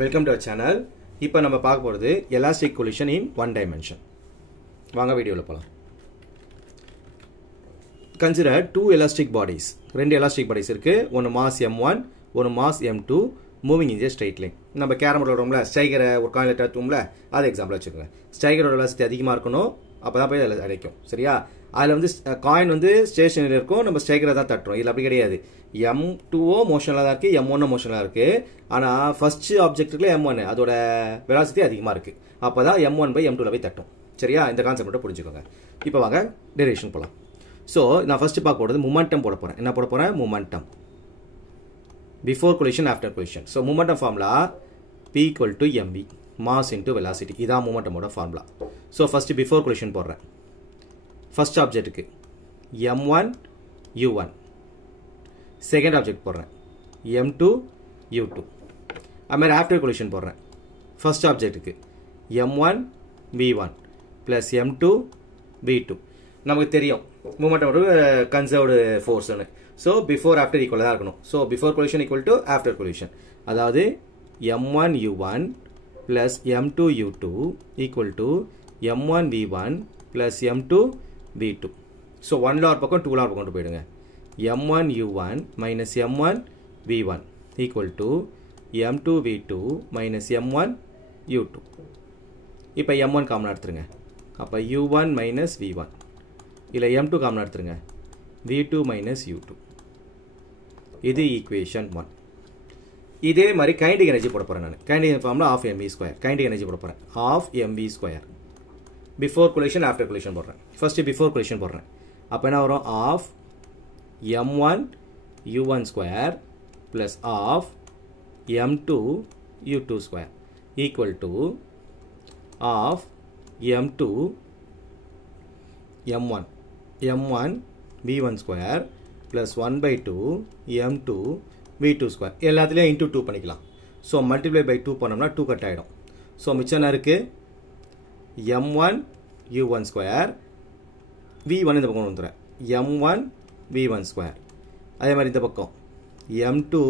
Welcome to our channel. இப்போ நம்ம பார்க்க போறது elastic collision in one dimension. வாங்க வீடியோல போலாம். Consider two elastic bodies. ரெண்டு elastic bodies இருக்கு. ஒன்னு mass m1, ஒரு mass m2 moving in a straight line. நம்ம கேரம் விளையாடுறோம்ல, ஸ்ட்ரைக்கரை ஒரு காயின்ல தட்டுவோம்ல, அது எக்ஸாம்பிள் வச்சுக்கோங்க. ஸ்ட்ரைக்கரோட வெலாசிட்டி அதிகமா இருக்கணும், அப்பதான் போய் அதில் அடைக்கும். சரியா? அதில் வந்து காயின் வந்து ஸ்டேஷனரி இருக்கும், நம்ம ஸ்ட்ரைக்கரை தான் தட்டுறோம். இதில் அப்படி கிடையாது. M2 மோஷனில் தான் இருக்கு, M1 மோஷனில் இருக்கு. ஆனால் ஃபர்ஸ்ட் ஆப்ஜெக்ட்டுக்குள்ள M1 அதோட வெலாசிட்டி அதிகமாக இருக்கு. அப்பதான் M1 பை M2 போய் தட்டும். சரியா? இந்த கான்செப்ட் மட்டும் புரிஞ்சுக்கோங்க. இப்போ வாங்க டெரிவேஷன் போகலாம். ஸோ நான் ஃபர்ஸ்ட் பார்க்க போகிறது மொமெண்டம் போட போகிறேன். என்ன போட போகிறேன்? Momentum before collision after collision. So momentum formula P equal to mv mass into velocity. இதான் மொமெண்டமோட formula. So first before collision போடுறேன். ஃபர்ஸ்ட் ஆப்ஜெக்ட்டுக்கு m1 u1, செகண்ட் ஆப்ஜெக்ட் போடுறேன் m2 u2. அது மாதிரி ஆஃப்டர் கொலிஷன் போடுறேன். ஃபர்ஸ்ட் ஆப்ஜெக்ட்டுக்கு m1 v1 plus m2 v2. நமக்கு தெரியும் மூமெண்டம் ஒரு கன்சர்வ்டு ஃபோர்ஸ்னு. ஸோ பிஃபோர் ஆஃப்டர் ஈக்குவல் தான் இருக்கணும். So before collision equal to after collision. அதாவது m1 u1 plus m2 u2 equal to m1 v1 plus m2 v2. So 1 ல ஒரு பக்கம் 2 ல ஒரு பக்கம் கொண்டு போயிடுங்க. m1 u1 minus m1 v1 equal to m2 v2 minus m1 u2. இப்போ m1 காமன் எடுத்துருங்க. அப்போ u1 மைனஸ் v1 இல்லை m2 காமன் எடுத்துருங்க. v2 minus u2. இது ஈக்குவேஷன் 1. இதே மாதிரி கைனடிக் எனர்ஜி போட போகிறேன் நான். Kinetic formula half mv square. Kinetic energy போட போகிறேன் half mv square. Before collision after collision போடுறேன். ஃபர்ஸ்ட் பிஃபோர் கொலிஷன் போடுறேன். அப்போ என்ன வரும்? Half m1 u1 square plus half m2 u2 square equal to half m2 m1 v1 square plus 1 by 2 m2 v2 square. எல்லாத்துலேயும் into 2 பண்ணிக்கலாம். So multiply by 2 பண்ணோம்னா 2 cut ஆகிடும். So மிச்சம் என்ன இருக்கு? m1 u1 ஸ்கொயர் v1 இந்த பக்கம் வந்துடுறேன். m1 v1 square. அதே மாதிரி இந்த பக்கம் m2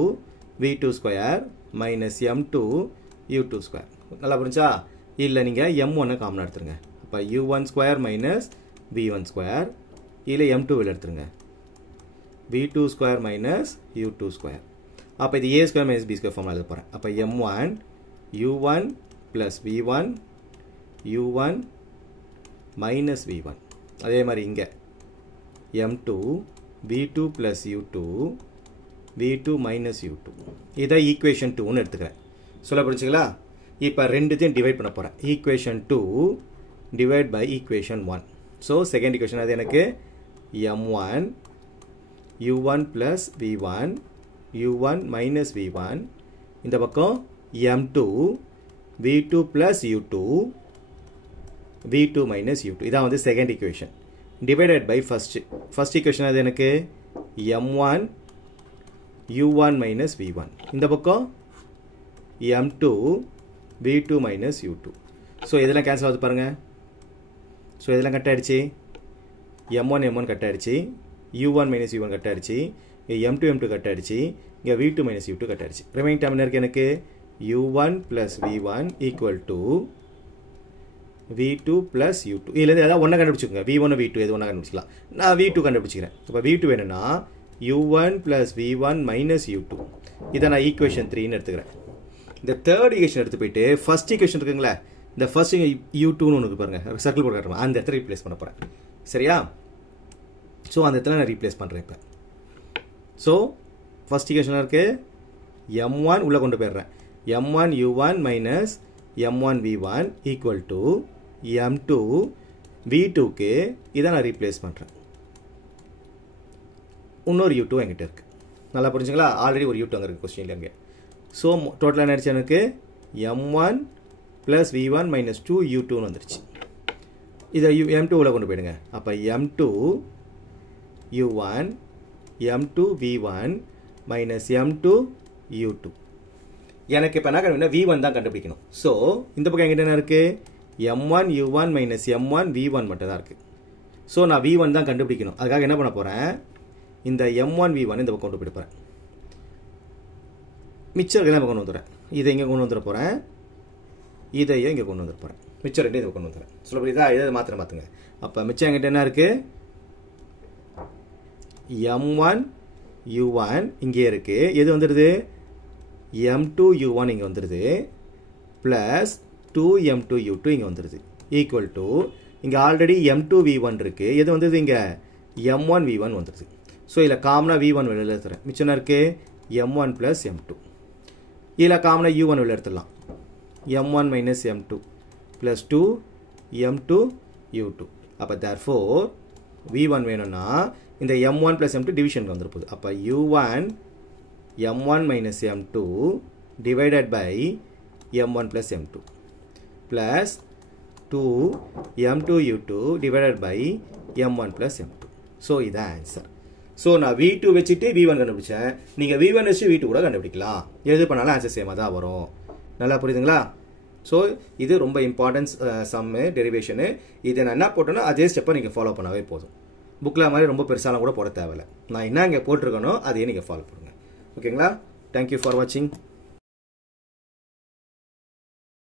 v2 square minus m2 u2 square. நல்லா புரிஞ்சா? இல்லை நீங்கள் m1 காமன் எடுத்துருங்க. அப்போ u1 square minus v1 square. இல்லை m2 வெளில எடுத்துருங்க. v2 square minus u2 square. அப்போ இது a square minus b square formula எழுத போகிறேன். அப்போ m1 u1 plus v1 u1 minus v1. அதே மாதிரி இங்கே m2 v2 plus u2 v2 minus u2. இதை ஈக்குவேஷன் 2ன்னு எடுத்துக்கிறேன். சொல்ல புரிஞ்சுங்களா? இப்போ ரெண்டுத்தையும் டிவைட் பண்ண போகிறேன். Equation 2 divide by equation 1. So second equation அது எனக்கு m1 u1 plus v1 u1 minus v1. இந்த பக்கம் m2 v2 plus u2 v2 minus u2. இதான் வந்து second equation divided by first equation அது எனக்கு m1 u1 மைனஸ் v1. இந்த பக்கம் m2 v2 minus u2. So இதெல்லாம் கேன்சல் ஆகுது பாருங்க. ஸோ இதெல்லாம் கட் ஆயிடுச்சு. m1 கட் ஆயிடுச்சு. u1 மைனஸ் u1 கட் ஆயிடுச்சு. m2 கட் ஆயிடுச்சு. இங்கே v2 மைனஸ் u2 கட் ஆயிடுச்சு. ரிமைனிங் டைம் என்ன இருக்கு எனக்கு? u1 plus v1 equal to v2 plus u2. இதில் ஏதாவது ஒன்றை கண்டுபிடிச்சிக்கோங்க. v1 v2 எது ஒன்றா கண்டுபிடிச்சிக்கலாம். நான் v2 கண்டுபிடிச்சிக்கிறேன். இப்போ v2 வேணும்னா u1 plus v1 minus u2. இதை நான் ஈக்குவேஷன் 3ன்னு எடுத்துக்கிறேன். இந்த தேர்ட் ஈக்குவேஷன் எடுத்து போயிட்டு ஃபர்ஸ்ட் ஈக்குவேஷன் இருக்குங்களா, இந்த ஃபர்ஸ்ட் u2ன்னு ஒன்று பாருங்க, சர்க்கிள் போட்டு காட்டுறேன். அந்த இடத்துல ரீப்ளேஸ் பண்ண போகிறேன். சரியா? ஸோ அந்த இடத்துல நான் ரீப்ளேஸ் பண்ணுறேன். இப்போ ஸோ ஃபர்ஸ்ட் ஈக்குவேஷன் இருக்கு m1 உள்ளே கொண்டு போயிடுறேன். m1 u1 minus m1 v1 equal to m2 v2க்கு இதை நான் ரீப்ளேஸ் பண்ணுறேன். இன்னொரு u2 என்கிட்ட இருக்கு. நல்லா புரிஞ்சுங்களா? ஆல்ரெடி ஒரு u2 அங்கே இருக்கு கொஸ்டின்ல அங்கே. ஸோ டோட்டலாக என்ன ஆயிடுச்சு எனக்கு? m1 பிளஸ் v1 மைனஸ் 2 u2ன்னு வந்துருச்சு. இதை m2 உள்ள கொண்டு போயிடுங்க. அப்போ m2 u1 m2 v1 minus m2 u2. எனக்கு இப்போ என்ன கண்டுபிடிக்கணும்? v1 தான் கண்டுபிடிக்கணும். ஸோ இந்த பக்கம் எங்கிட்ட என்ன இருக்கு? m1 u1 minus m1 v1 மட்டும் தான் இருக்கு. ஸோ நான் v1 தான் கண்டுபிடிக்கணும். அதுக்காக என்ன பண்ண போகிறேன்? இந்த m1 v1 இந்த பக்கம் கொண்டு போயிட்டு போகிறேன். மிச்சம் நம்ம கொண்டு வந்துடுறேன். இதை இங்கே கொண்டு வந்துட போகிறேன், இதையும் இங்கே கொண்டு வந்துட போகிறேன், மிச்சம் ரெண்டு இதை கொண்டு வந்துடுறேன். சொல்ல புரியுதா? இதை மாத்திரம் பார்த்துங்க. அப்போ மிச்சம் என்கிட்ட என்ன இருக்குது? m1 u1 இங்கே இருக்குது. எது வந்துடுது? m2 u1 இங்கே வந்துடுது ப்ளஸ் 2m2 u2 இங்கே வந்துடுது ஈக்குவல் டு இங்கே ஆல்ரெடி m2 v1 இருக்குது. எது வந்துடுது? இங்கே m1 v1 வந்துடுது. ஸோ இதில் காமனாக v1 வெளியில் எடுத்துறேன். மிச்சம் என்ன இருக்குது? m1 plus m2. இதில் காமனாக u1 வெளியில் எடுத்துடலாம். m1 minus m2 plus 2 m2 u2. அப்போ therefore v1 வேணும்னா இந்த m1 ப்ளஸ் m2 டிவிஷனுக்கு வந்துருப்போது. அப்போ u1 m1 minus m2 divided by m1 plus m2 plus 2 m2 u2 divided by m1 plus m2. So இதான் answer. So நான் v2 வச்சுட்டு v1 கண்டுபிடிச்சேன். நீங்கள் v1 வச்சு v2 கூட கண்டுபிடிக்கலாம். எது பண்ணாலும் ஆன்சர் சேமாக தான் வரும். நல்லா புரியுதுங்களா? ஸோ இது ரொம்ப இம்பார்ட்டன்ஸ் சம்மு டெரிவேஷனு. இதை நான் என்ன போட்டேனோ அதே ஸ்டெப்பை நீங்கள் ஃபாலோ பண்ணாவே போதும். புக்கில் மாதிரி ரொம்ப பெருசாலாம் கூட போட தேவையில்லை. நான் என்ன இங்கே போட்டிருக்கனோ அதையே நீங்கள் ஃபாலோ பண்ணுங்கள். ஓகேங்களா? தேங்க்யூ ஃபார் வாட்சிங்.